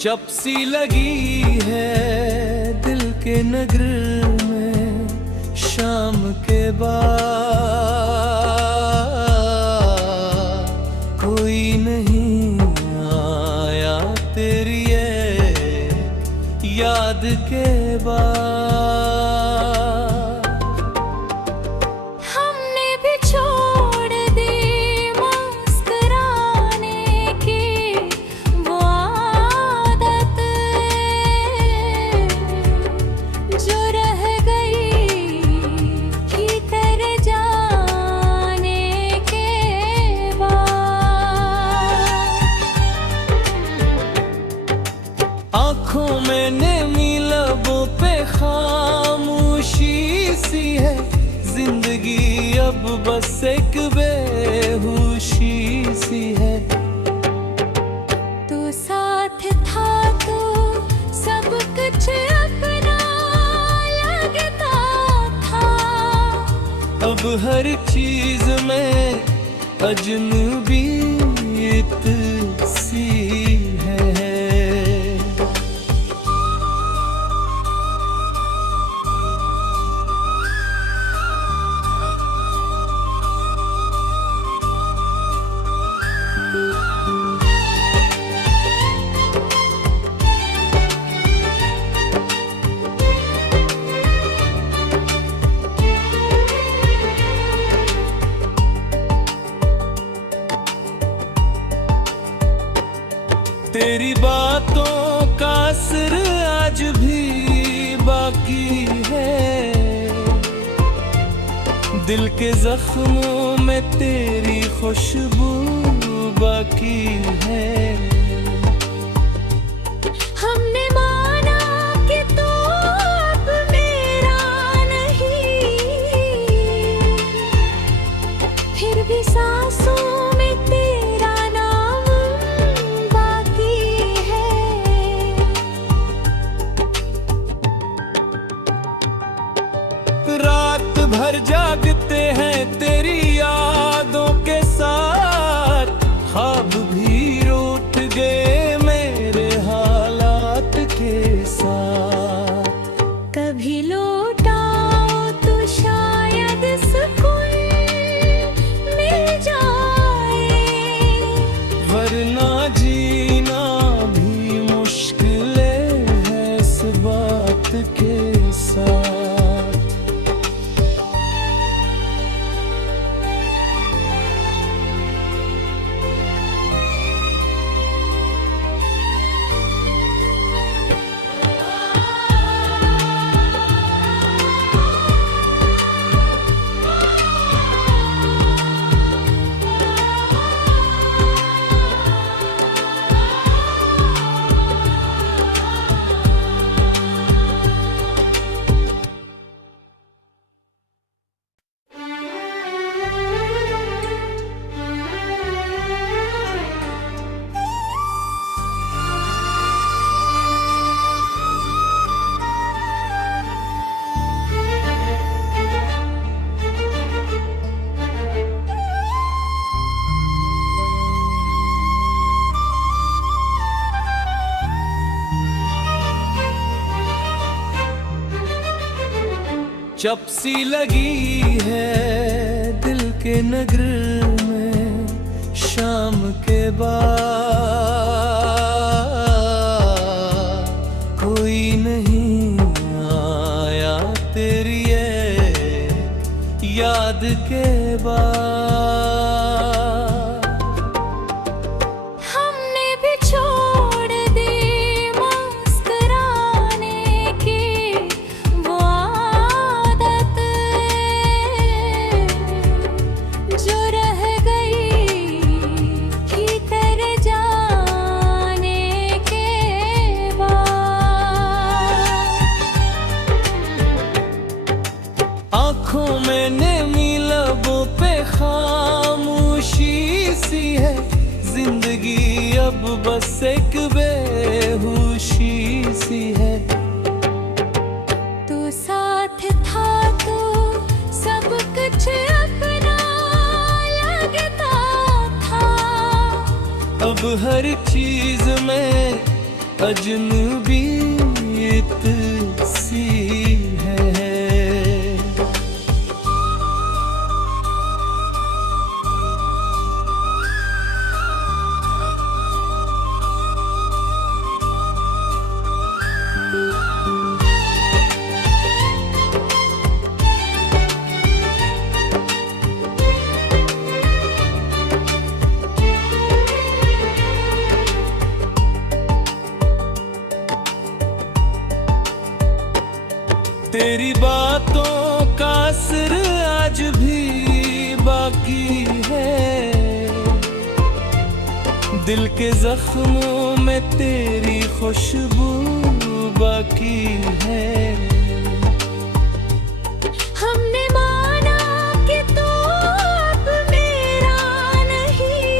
चपसी लगी है दिल के नगर में शाम के बाद कोई नहीं आया तेरी ये याद के बाद। आँखों में नेमी लबों पे खामोशी सी है जिंदगी अब बस एक बेहोशी सी है। तू साथ था तो सब कुछ अपना लगता था, अब हर चीज में अजनबीयत सी है। तेरी बातों का असर आज भी बाकी है, दिल के जख्मों में तेरी खुशबू बाकी है। हमने माना कि तू अब मेरा नहीं, फिर भी सांसों में तेरा नाम बाकी है। रात भर जागते हैं तेरी यादों के साथ, ख्वाब भी रूठ गए मेरे हालात के साथ। कभी लौटाओ तो शायद सुकून मिल जाए, वरना जीना भी मुश्किल है इस बात के साथ। चपसी लगी है दिल के नगर में शाम के बाद कोई नहीं आया तेरी ये याद के बाद। आँखों में नेमी लबों पे खामोशी सी है जिंदगी अब बस एक बेहोशी सी है। तू साथ था तो सब कुछ अपना लगता था, अब हर चीज में अजनबीयत सी है। तेरी बातों का असर आज भी बाकी है, दिल के जख्मों में तेरी खुशबू बाकी है। हमने माना कि तू अब मेरा नहीं,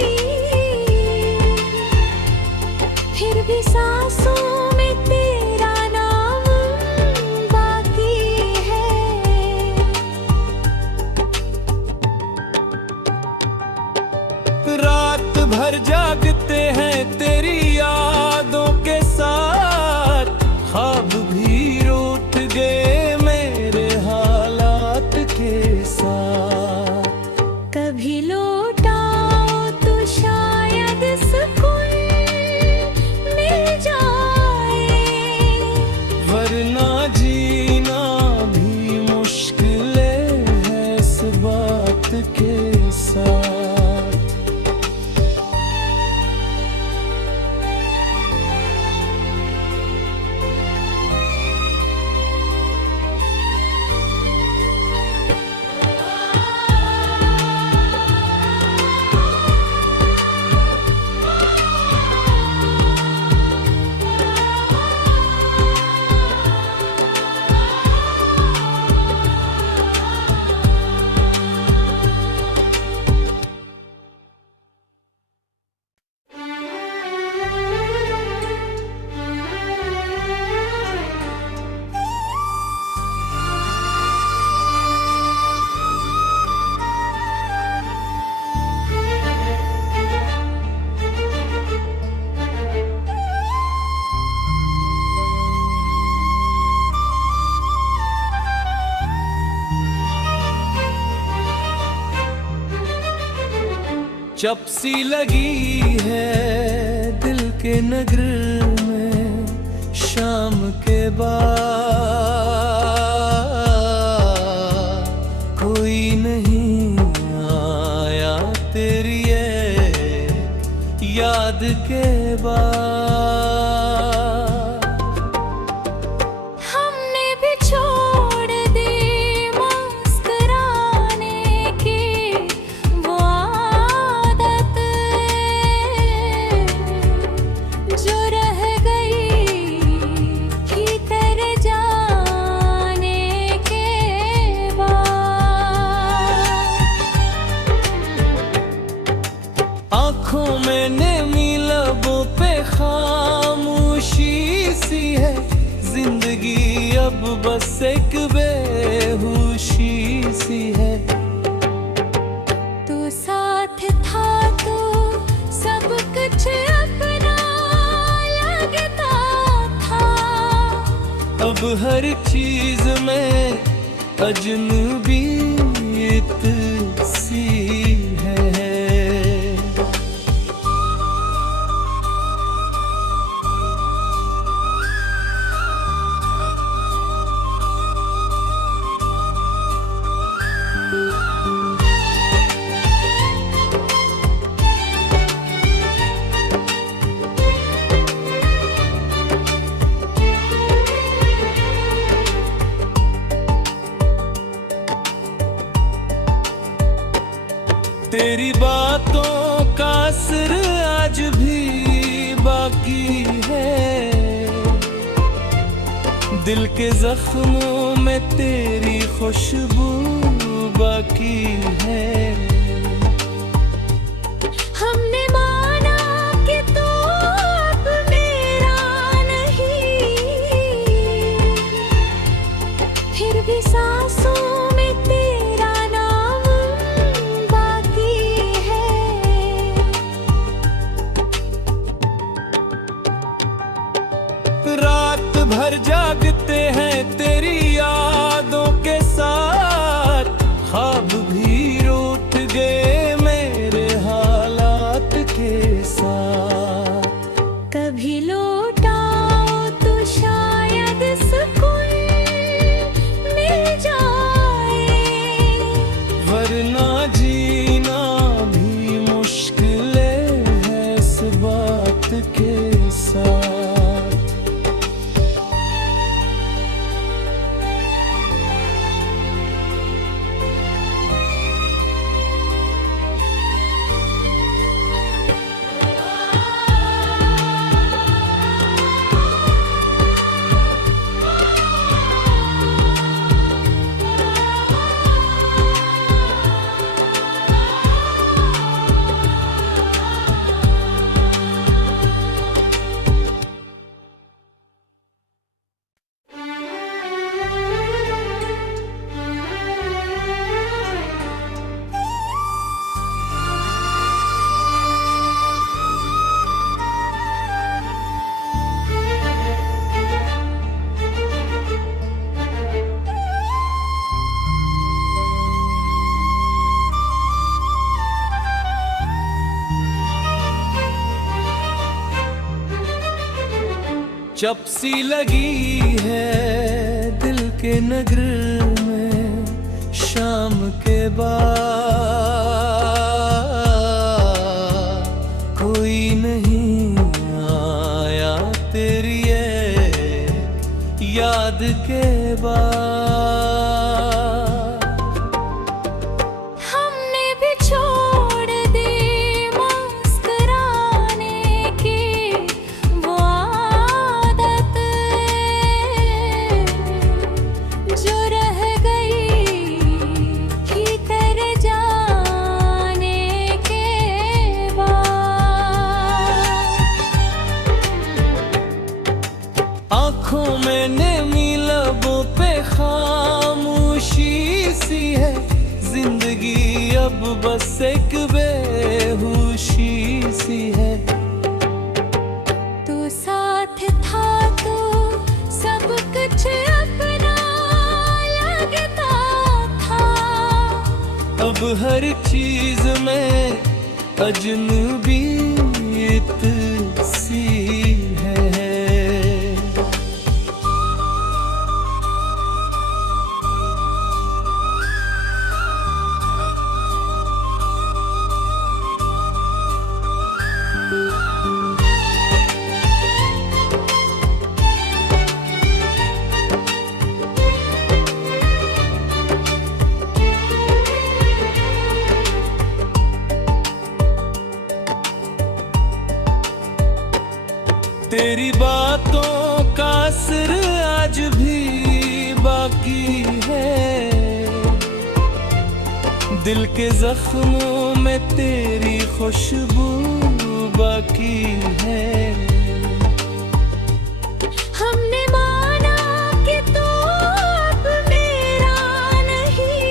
फिर भी सांसों में तेरा नाम बाकी है। रात भर जागते हैं तेरी यादों के साथ, ख्वाब भी रूठ गए मेरे हालात के साथ। कभी लौटाओ तो शायद सुकून मिल जाए, वरना जीना भी मुश्किल है इस बात के साथ। चपसी लगी है दिल के नगर में शाम के बाद, कोई नहीं आया तेरी ये याद के बाद। हमने भी छोड़ दी मुस्कुराने की वो आदत, जो रह गई थी तेरे जाने के बाद। आँखों में नेमी लबों पे खामोशी सी है, जिंदगी अब बस एक बेहोशी सी है। तू साथ था तो सब कुछ अपना लगता था, अब हर चीज में अजनबीयत सी है। तेरी बातों का असर आज भी बाकी है, दिल के जख्मों में तेरी खुशबू बाकी है। हमने माना कि तू अब मेरा नहीं, फिर भी सांसों में तेरा नाम बाकी है। भर जागते हैं तेरी यादों के साथ, ख्वाब भी रूठ गए मेरे हालात के साथ। कभी लौटाओ तो शायद सुकून मिल जाए, वरना जीना भी मुश्किल है इस बात के साथ। चपसी लगी है दिल के नगर में शाम के बाद, कोई नहीं आया तेरी ये याद के बाद। हमने भी छोड़ दी मुस्कुराने की वो आदत, जो रह गई थी तेरे जाने के बाद। आँखों में नेमी लबों पे खामोशी सी है, जिंदगी अब बस एक बेहोशी सी है। तू साथ था तो सब कुछ अपना लगता था, अब हर चीज में अजनबीयत सी है। तेरी बातों का असर आज भी बाकी है, दिल के जख्मों में तेरी खुशबू बाकी है। हमने माना कि तू अब मेरा नहीं,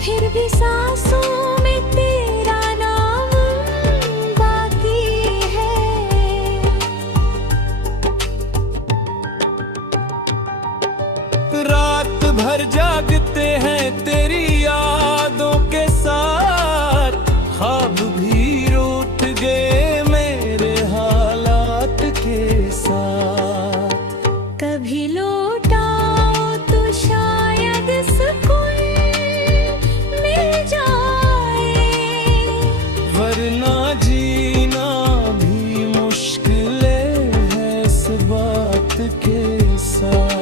फिर भी सांसों में तेरा नाम बाकी है। रात भर जागते हैं तेरी यादों के साथ, ख्वाब भी रूठ गए मेरे हालात के साथ। कभी लौटाओ तो शायद सुकून मिल जाए, वरना जीना भी मुश्किल है इस बात के साथ।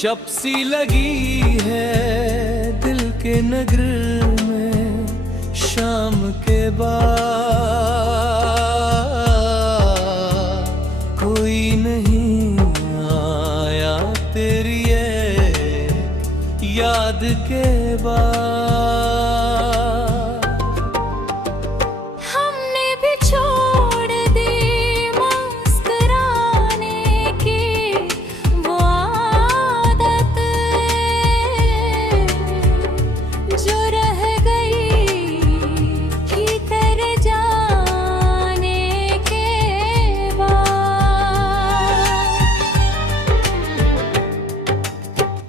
चपसी लगी है दिल के नगर में शाम के बाद, कोई नहीं आया तेरी ये याद के बाद। हमने भी छोड़ दी मुस्कुराने की वो आदत, जो रह गई थी तेरे जाने के बाद।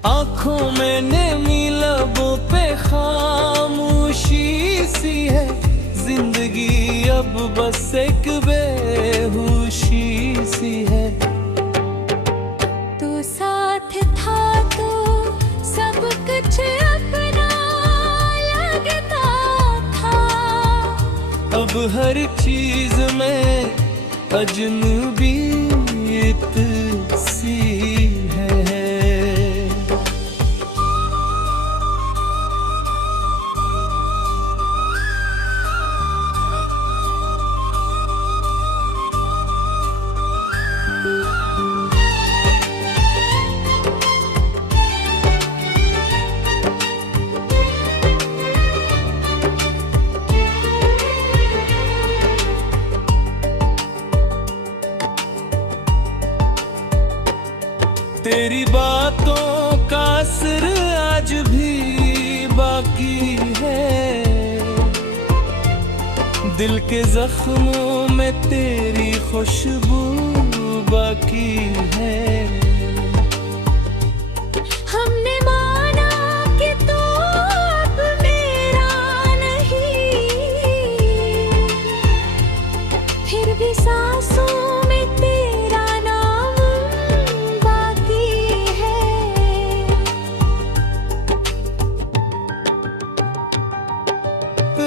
आँखों में नेमी लबों पे खामोशी सी है, जिंदगी अब बस एक बेहोशी सी है। तू साथ था तो सब कुछ अपना लगता था, अब हर चीज में अजनबीयत सी है। तेरी बातों का असर आज भी बाकी है, दिल के जख्मों में तेरी खुशबू बाकी है। हमने माना कि तू अब मेरा नहीं, फिर भी सांसों में तेरा नाम बाकी है।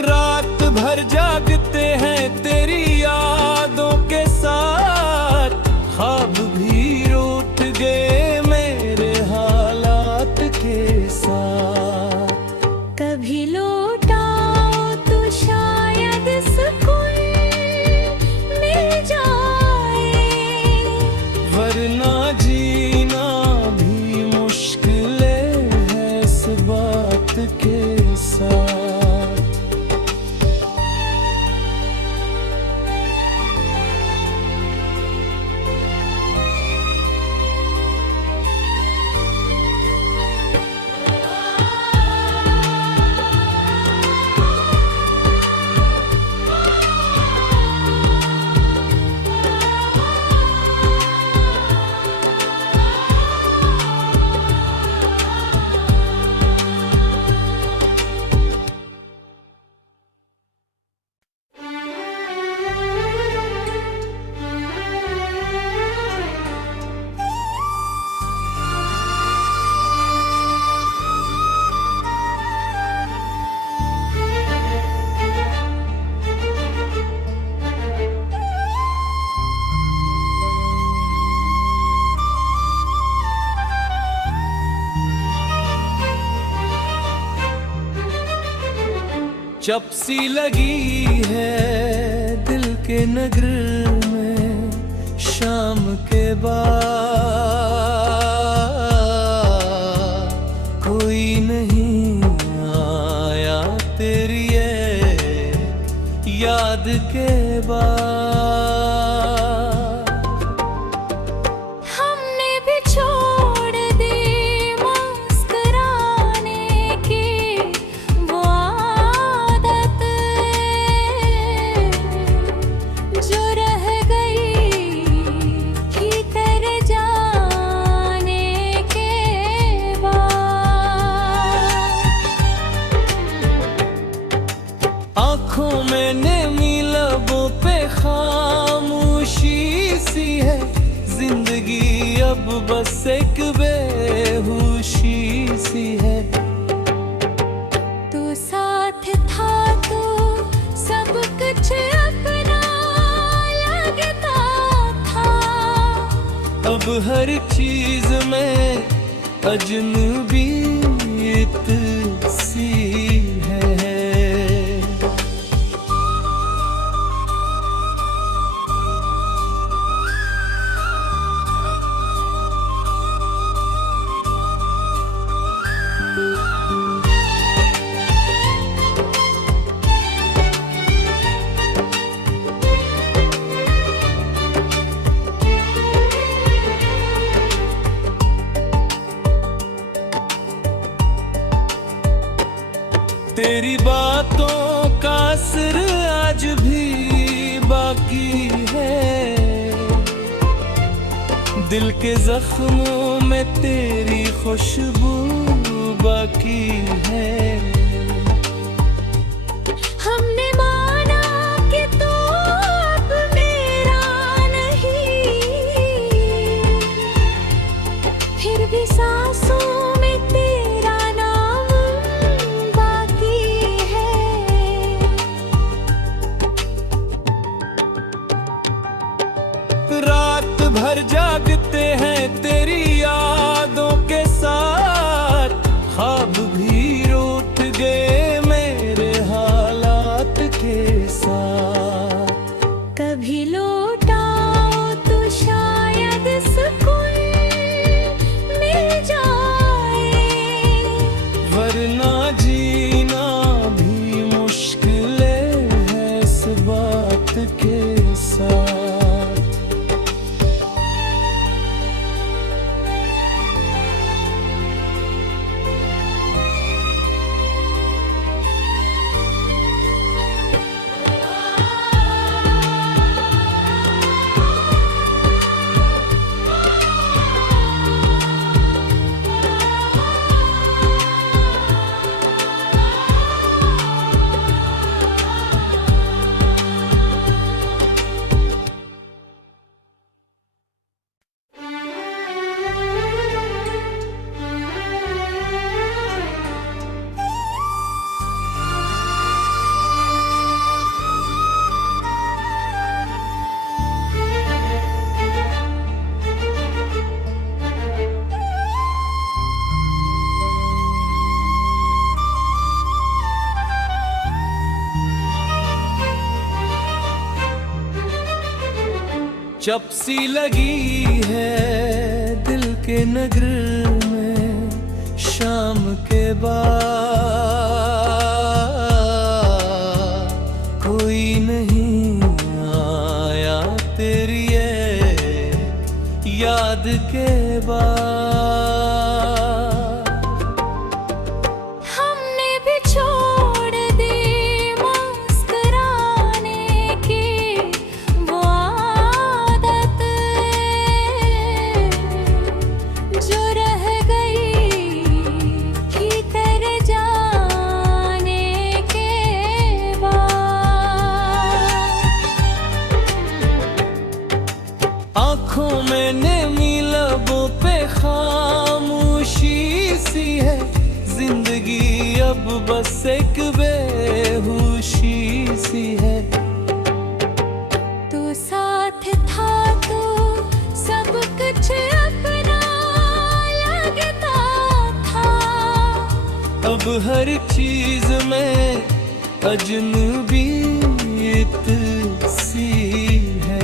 रात भर जागते हैं तेरी यादों के साथ, ख्वाब भी रूठ गए मेरे हालात के साथ। कभी लौटाओ तो शायद सुकून मिल जाए, वरना जीना भी मुश्किल है इस बात के साथ। चपसी लगी है दिल के नगर में शाम के बाद, कोई नहीं आया तेरी ये याद के बाद। हमने भी छोड़ दी मुस्कुराने की वो आदत, जो रह गई थी तेरे जाने के बाद। आँखों में नेमी लबों पे खामोशी सी है, जिंदगी अब बस एक बेहोशी सी है। तू साथ था तो सब कुछ अपना लगता था, अब हर चीज में अजनबीयत सी है। तेरी बातों का असर आज भी बाकी है, दिल के जख्मों में तेरी खुशबू बाकी है। हमने माना कि तू अब मेरा नहीं, फिर भी सांसों में तेरा नाम बाकी है। रात भर जागते हैं तेरी यादों के साथ, ख्वाब भी रूठ गए मेरे हालात के साथ। कभी लौटाओ तो शायद सुकून मिल जाए, वरना जीना भी मुश्किल है इस बात के साथ। चपसी लगी है दिल के नगर में शाम के बाद, कोई नहीं आया तेरी ये याद के बाद। हमने भी छोड़ दी मुस्कुराने की वो आदत, जो रह गई थी तेरे जाने के बाद। आँखों में नेमी लबों पे खामोशी सी है, जिंदगी अब बस एक बेहोशी सी है। तू साथ था तो सब कुछ अपना लगता था, अब हर चीज में अजनबीयत सी है।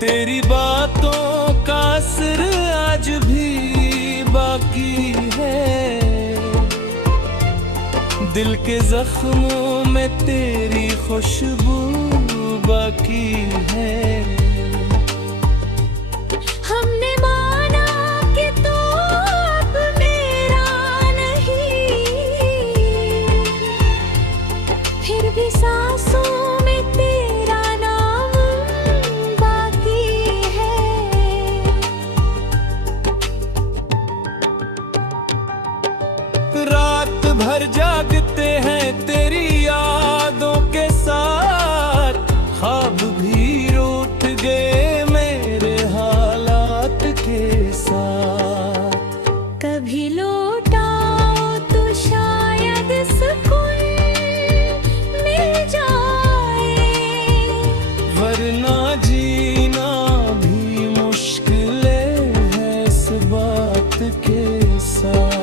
तेरी बातों का असर आज भी बाकी है, दिल के जख्मों में तेरी खुशबू बाकी है। हमने माना कि तू अब मेरा नहीं, फिर भी सांसों में तेरा नाम बाकी है। भर जागते हैं तेरी यादों के साथ, ख्वाब भी रूठ गए मेरे हालात के साथ। कभी लौटाओ तो शायद सुकून मिल जाए, वरना जीना भी मुश्किल है इस बात के साथ।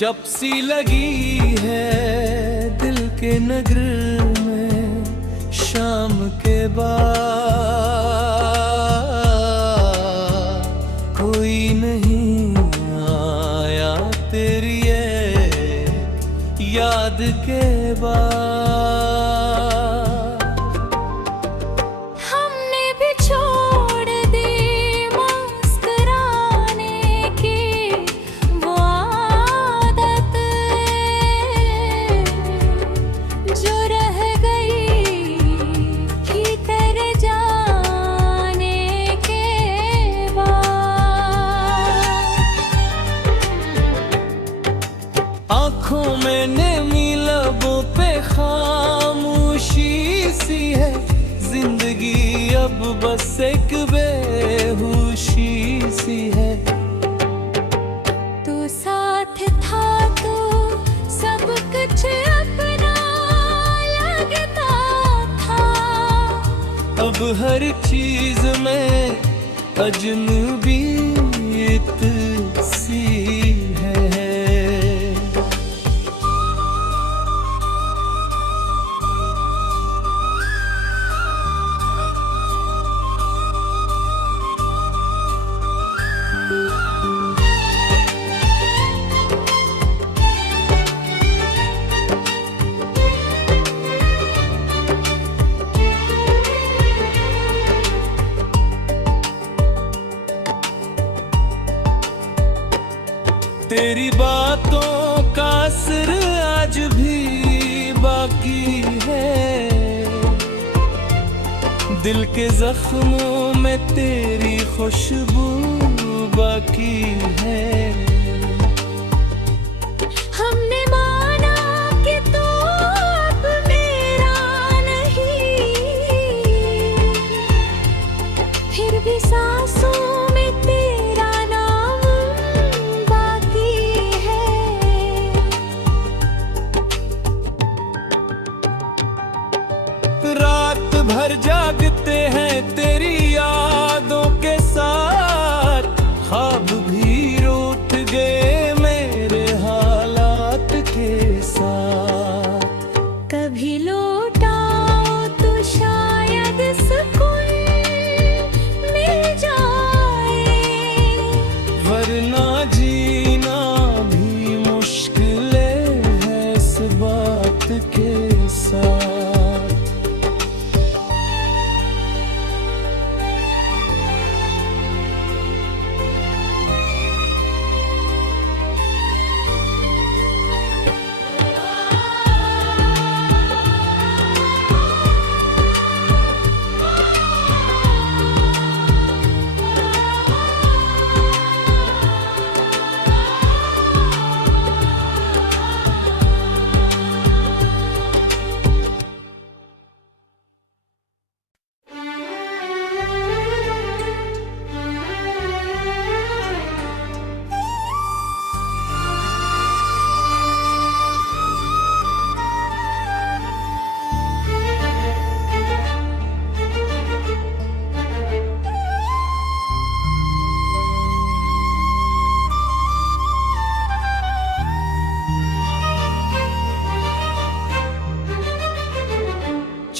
चपसी लगी है दिल के नगर में शाम के बाद, कोई नहीं आया तेरी ये याद के बाद। हमने भी छोड़ दी मुस्कुराने की वो आदत, जो रह गई थी तेरे जाने के बाद। आँखों में नेमी लबों पे खामोशी सी है, जिंदगी अब बस एक बेहोशी सी है। तू साथ था तो सब कुछ अपना लगता था, अब हर चीज में अजनबीयत सी है। तेरी बातों का असर आज भी बाकी है, दिल के जख्मों में तेरी खुशबू बाकी है। हमने माना कि तू अब मेरा नहीं, फिर भी सांसों में तेरा नाम बाकी है। रात भर जागते हैं तेरी यादों के साथ,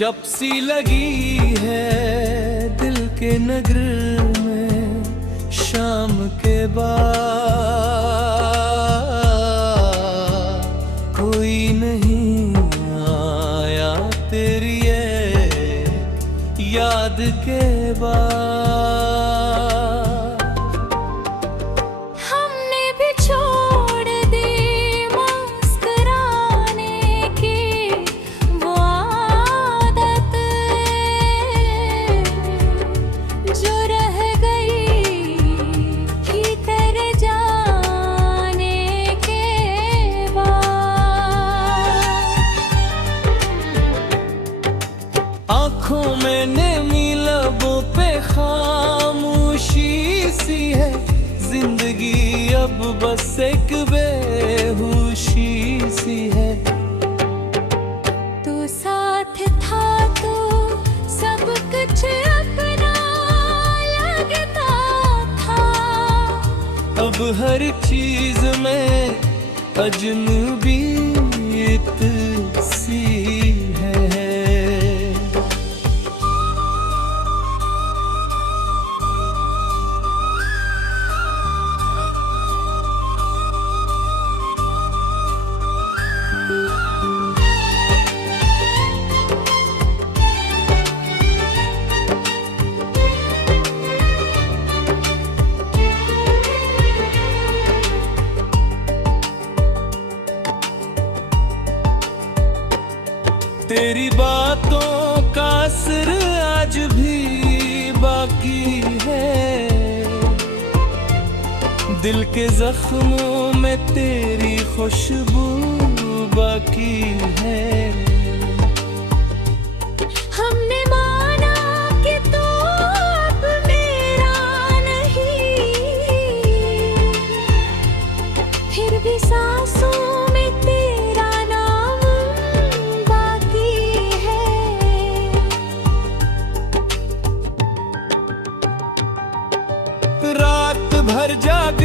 चपसी लगी है दिल के नगर में शाम के बाद, कोई नहीं आया तेरी ये याद के बाद। हमने भी छोड़ दी मुस्कुराने की वो आदत, जो रह गई भीतर जाने के बाद। आँखों में नेमी लबों पे खामोशी सी है, जिंदगी अब बस एक बेहोशी सी है। तू साथ था तो सब कुछ अपना लगता था, अब हर चीज में अजनबीयत सी है। तेरी बातों का असर आज भी बाकी है, दिल के जख्मों में तेरी खुशबू बाकी है। हमने माना कि तू अब मेरा नहीं, फिर भी सांसों में तेरा नाम बाकी है। रात भर जाग